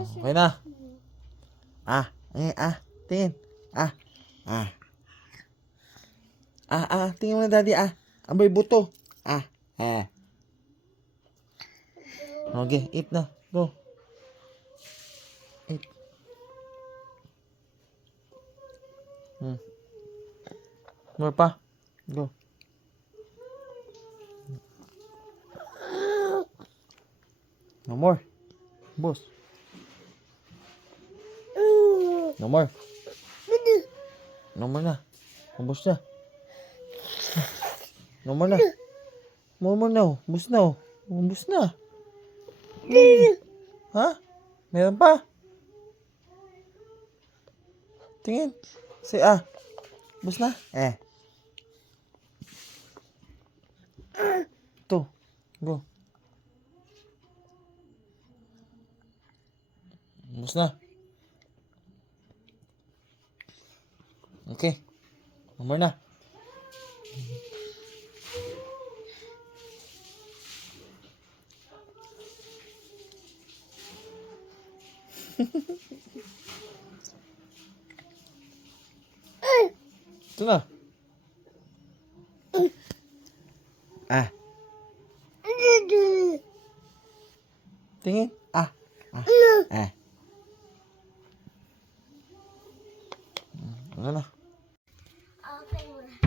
Okay na. Tingin. Tingin mo na daddy, Ambay buto. Okay, eat na. Go. Eat. More pa. Go. No more. Boss. No more. No more na. Ubus na. No more na. More na. Ubus na. Ubus na. Ha? Meron pa? Tingin. Say Ubus na. Ito. Go. Ubus na. Okay. No more na. Ito na. Tingin. Ano na? Okay muna.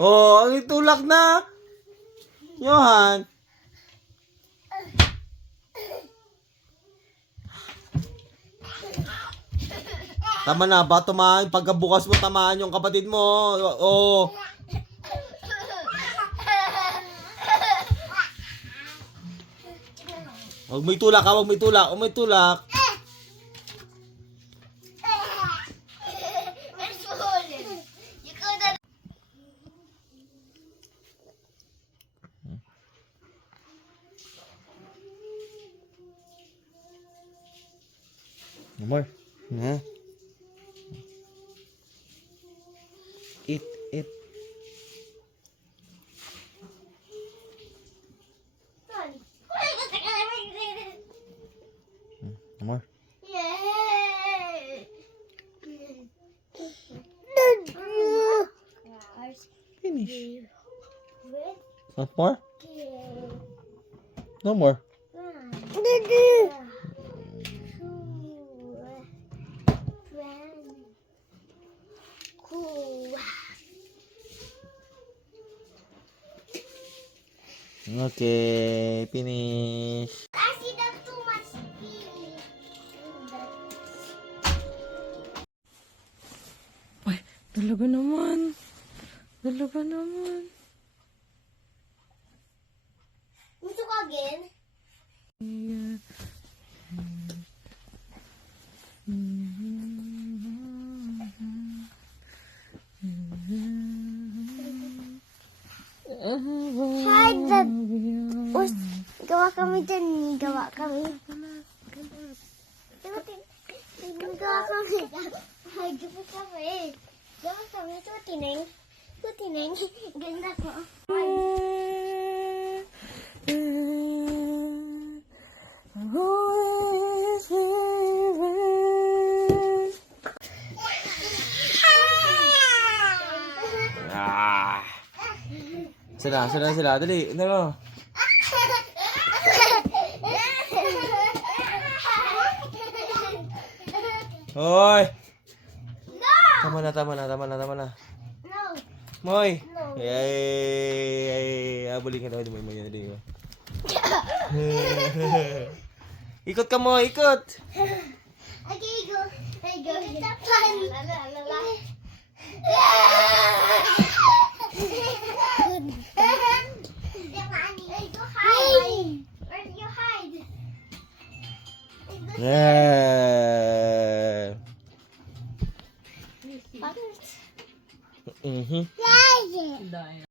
Oh, ang itulak na. Johan. Tama na ba? Tumahan. Pagkabukas mo, tamaan yung kapatid mo. Oo. Huwag mo itulak ha. Huwag mo itulak. Huwag mo itulak. No more. Eat. No more. Finish. Not more? No more. Okay, finish. Kasi that's too much feeling. Ay, talaga naman. Gusto ko again? Hi, Dad. Gawa kami dyan. Gawa kami. Gawa kami. Ay, gawa kami. Gawa kami. Tutineng. Ganda ko. Sila. Dali. Ano? Hoy! Tama na. No. Moy! No. Abulin ka daw. Di mo yan. Dali. Ikot ka mo, ikot! Okay, go. It's a fun. Where do you hide? Yeah. Mhm. Lagi.